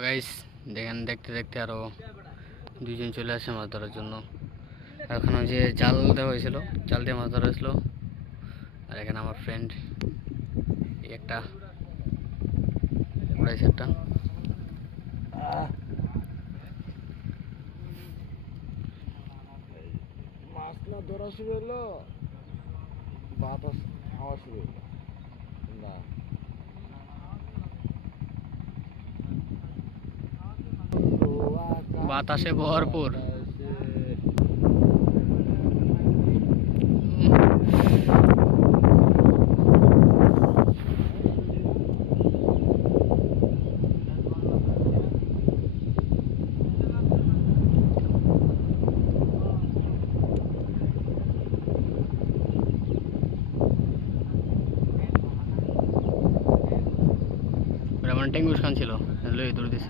Guys দেখেন, দেখতে দেখতে আরো দুইজন চলে আসে মাছ ধরার জন্য। এখন যে জাল দেওয়া হয়েছিল, জাল দিয়ে মাছ ধরা হয়েছিল। আর এখানে আমার ফ্রেন্ড একটা উড়াইছে একটা। মাছ না ধরা শুরু হলো, বাতাস হাওয়া শুরু হলো। না বাতাসে ভরপুর। টেঙ্গুস খান ছিল, লই দৌড় দিছে।